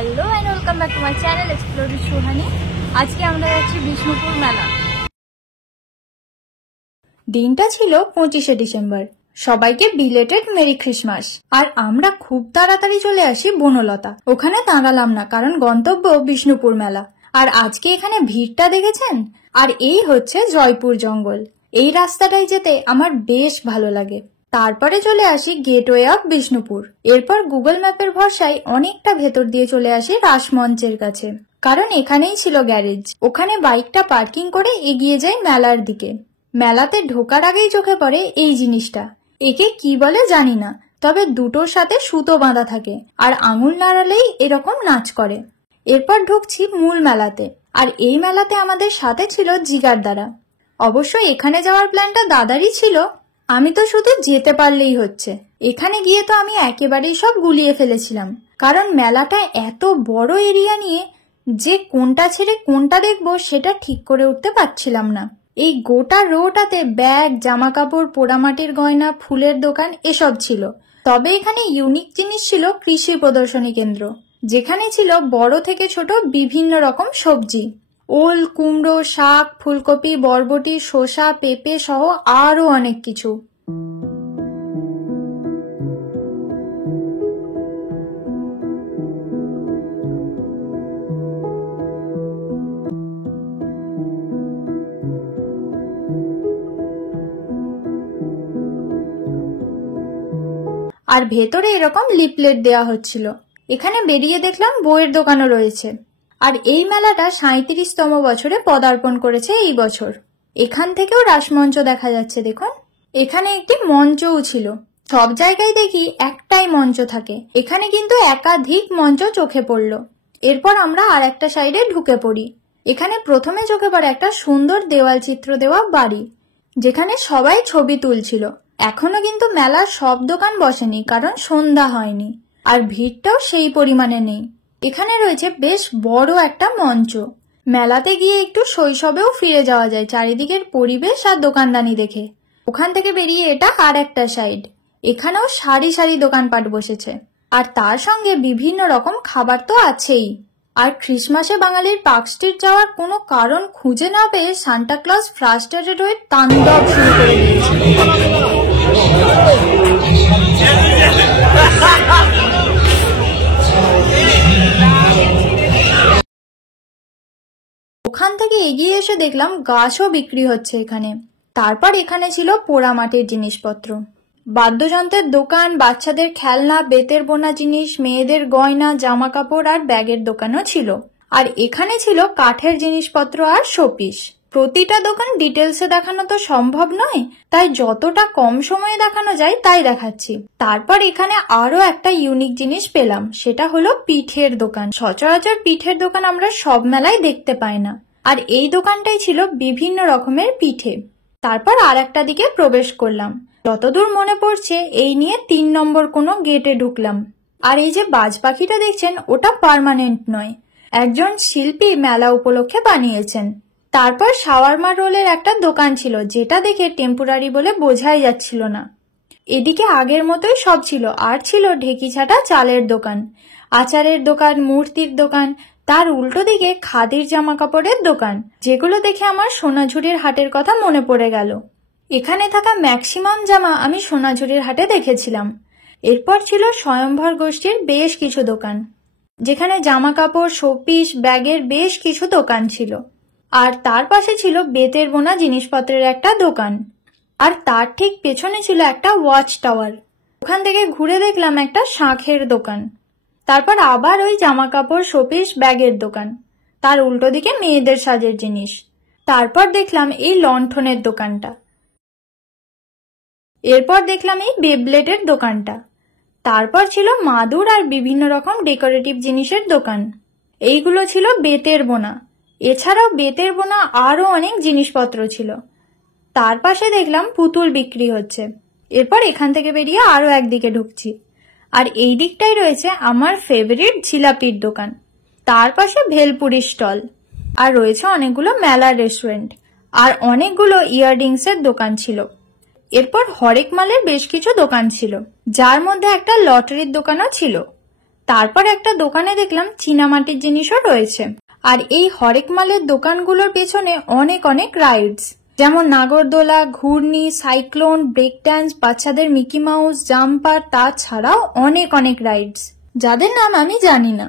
Hello and welcome back to my channel explore with Suhani. আজকে আমরা যাচ্ছি বিষ্ণুপুর মেলা। দিনটা ছিল 25শে ডিসেম্বর। সবাইকে বিলেটেড মেরি ক্রিসমাস। আর আমরা খুব তাড়াতাড়ি চলে আসি বনলতা। ওখানে দাঁড়ালাম না, কারণ গন্তব্য বিষ্ণুপুর মেলা। আর আজকে এখানে ভিড়টা দেখেছেন? আর এই হচ্ছে জয়পুর জঙ্গল। এই রাস্তাটাই যেতে আমার বেশ ভালো লাগে। তারপরে চলে আসি গেটওয়ে অফ বিষ্ণুপুর। এরপর গুগল ম্যাপের ভরসায় অনেকটা ভেতর দিয়ে চলে আসি রাসমঞ্চের কাছে, কারণ এখানেই ছিল গ্যারেজ। ওখানে বাইকটা পার্কিং করে এগিয়ে যাই মেলার দিকে। মেলাতে ঢোকার আগেই চোখে পড়ে এই জিনিসটা। একে কি বলে জানি না, তবে দুটোর সাথে সুতো বাঁধা থাকে আর আঙুল নাড়ালেই এরকম নাচ করে। এরপর ঢুকছি মূল মেলাতে। আর এই মেলাতে আমাদের সাথে ছিল জিগার দ্বারা। অবশ্য এখানে যাওয়ার প্ল্যানটা দাদারই ছিল, আমি তো শুধু যেতে পারলেই হচ্ছে। এখানে গিয়ে তো আমি একেবারেই সব গুলিয়ে ফেলেছিলাম, কারণ মেলাটা এত বড় এরিয়া নিয়ে যে কোনটা ছেড়ে কোনটা দেখবো সেটা ঠিক করে উঠতে পারছিলাম না। এই গোটা রোটাতে ব্যাগ, জামা কাপড়, পোড়ামাটির গয়না, ফুলের দোকান এসব ছিল। তবে এখানে ইউনিক জিনিস ছিল কৃষি প্রদর্শনী কেন্দ্র, যেখানে ছিল বড় থেকে ছোট বিভিন্ন রকম সবজি, ওল, কুমড়ো, শাক, ফুলকপি, বরবটি, শসা, পেঁপে সহ আরো অনেক কিছু। আর ভেতরে এরকম লিফলেট দেয়া হচ্ছিল। এখানে বেরিয়ে দেখলাম বইয়ের দোকানও রয়েছে। আর এই মেলাটা 37তম বছরে পদার্পণ করেছে এই বছর। এখান থেকেও রাসমঞ্চ দেখা যাচ্ছে, দেখুন। এখানে একটি মঞ্চও ছিল। সব জায়গায় দেখি একটাই মঞ্চ থাকে, এখানে কিন্তু একাধিক মঞ্চ চোখে পড়ল। এরপর আমরা আর একটা সাইডে ঢুকে পড়ি। এখানে প্রথমে চোখে পড়ে একটা সুন্দর দেওয়াল চিত্র দেওয়া বাড়ি, যেখানে সবাই ছবি তুলছিল। এখনো কিন্তু মেলার সব দোকান বসেনি, কারণ সন্ধ্যা হয়নি। আর ভিড়টাও সেই পরিমাণে নেই। এখানে রয়েছে বেশ বড় একটা মঞ্চ। মেলাতে গিয়ে একটু শৈশবেও ফিরে যাওয়া যায় চারিদিকের পরিবেশ আর দোকানদানি দেখে। ওখান থেকে বেরিয়ে এটা আর একটা সাইড। এখানেও সারি সারি দোকানপাট বসেছে, আর তার সঙ্গে বিভিন্ন রকম খাবার তো আছেই। আর ক্রিসমাসে বাঙালির পার্ক স্ট্রিট যাওয়ার কোনো কারণ খুঁজে না পেয়ে সান্টা ক্লজ ফ্রাস্ট্রেটেড হয়ে তাণ্ডব শুরু করে দিয়েছে। ওখান থেকে এগিয়ে এসে দেখলাম গাছও বিক্রি হচ্ছে এখানে। তারপর এখানে ছিল পোড়ামাটির জিনিসপত্র, বাদ্যযন্ত্রের দোকান, বাচ্চাদের খেলনা, বেতের বোনা জিনিস, মেয়েদের গয়না, জামা কাপড় আর ব্যাগের দোকানও ছিল। আর এখানে ছিল কাঠের জিনিসপত্র আর শোপিস। প্রতিটা দোকান ডিটেলসে দেখানো তো সম্ভব নয়, তাই যতটা কম সময়ে দেখানো যায় তাই দেখাচ্ছি। তারপর এখানে আরো একটা ইউনিক জিনিস পেলাম, সেটা হলো পিঠের দোকান। সচরাচর পিঠের দোকান আমরা সব মেলায় দেখতে পাই না, আর এই দোকানটাই ছিল বিভিন্ন রকমের পিঠে। তারপর আর একটা দিকে প্রবেশ করলাম। যতদূর মনে পড়ছে এই নিয়ে 3 নম্বর কোনো গেটে ঢুকলাম। আর এই যে বাজ পাখিটা দেখছেন, ওটা পার্মানেন্ট নয়, একজন শিল্পী মেলা উপলক্ষে বানিয়েছেন। তারপর শাওয়ারমা রোলের একটা দোকান ছিল, যেটা দেখে টেম্পোরারি বলে বোঝাই যাচ্ছিল না। এদিকে আগের মতোই সব ছিল, আর ছিল ঢেকি ছাটা চালের দোকান, আচারের দোকান, মূর্তির দোকান। তার উল্টো দিকে খাদির জামা কাপড়ের দোকান, যেগুলো দেখে আমার সোনাঝুরির হাটের কথা মনে পড়ে গেল। এখানে থাকা ম্যাক্সিমাম জামা আমি সোনাঝুরির হাটে দেখেছিলাম। এরপর ছিল স্বয়ম্ভর গোষ্ঠীর বেশ কিছু দোকান, যেখানে জামা কাপড়, শোপিস, ব্যাগের বেশ কিছু দোকান ছিল। আর তার পাশে ছিল বেতের বোনা জিনিসপত্রের একটা দোকান। আর তার ঠিক পেছনে ছিল একটা ওয়াচ টাওয়ার। ওখান থেকে ঘুরে দেখলাম একটা শাঁখের দোকান। তারপর আবার ওই জামা কাপড়, শোপিস, ব্যাগের দোকান। তার উল্টো দিকে মেয়েদের সাজের জিনিস। তারপর দেখলাম এই লণ্ঠনের দোকানটা। এরপর দেখলাম এই বেবলেটের দোকানটা। তারপর ছিল মাদুর আর বিভিন্ন রকম ডেকোরেটিভ জিনিসের দোকান। এইগুলো ছিল বেতের বোনা। এছাড়াও বেতের বোনা আরো অনেক জিনিসপত্র ছিল। তার পাশে দেখলাম পুতুল বিক্রি হচ্ছে। এরপর এখান থেকে বেরিয়ে আরো একদিকে ঢুকছি। আর এই দিকটাই রয়েছে আমার ফেভারিট জিলাপির দোকান। তার পাশে ভেলপুরি স্টল। আর রয়েছে অনেকগুলো মেলার রেস্টুরেন্ট। আর অনেকগুলো ইয়াররিংসের দোকান ছিল। এরপর হরেক মালের বেশ কিছু দোকান ছিল, যার মধ্যে একটা লটারির দোকানও ছিল। তারপর একটা দোকানে দেখলাম চীনামাটির জিনিসও রয়েছে। আর এই হরেক মালের দোকানগুলোর পেছনে অনেক অনেক রাইডস, যেমন নাগরদোলা, ঘূর্ণি, সাইক্লোন, ব্রেক ড্যান্স, বাচ্চাদের মিকি মাউস, জাম্পার, তাছাড়াও অনেক অনেক রাইডস যাদের নাম আমি জানি না।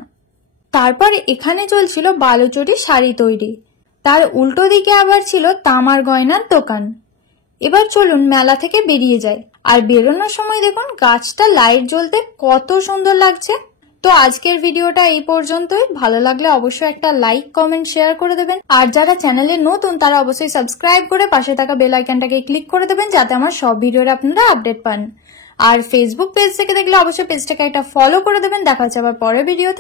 তারপর এখানে চলছিল বালুচরী শাড়ি তৈরি, তার উল্টো দিকে আবার ছিল তামার গয়নার দোকান। এবার চলুন মেলা থেকে বেরিয়ে যায়। আর বেরোনোর সময় দেখুন গাছটা লাইট জ্বলতে কত সুন্দর লাগছে। তো আজকের ভিডিওটা এই পর্যন্তই। ভালো লাগলে অবশ্যই একটা লাইক, কমেন্ট, শেয়ার করে দেবেন। আর যারা চ্যানেলে নতুন তারা অবশ্যই সাবস্ক্রাইব করে পাশে থাকা বেল আইকনটাকে ক্লিক করে দেবেন, যাতে আমার সব ভিডিওর আপনারা আপডেট পান। আর ফেসবুক পেজ থেকে দেখলে অবশ্যই পেজটাকে একটা ফলো করে দেবেন। দেখা হচ্ছে আবার পরের ভিডিওতে।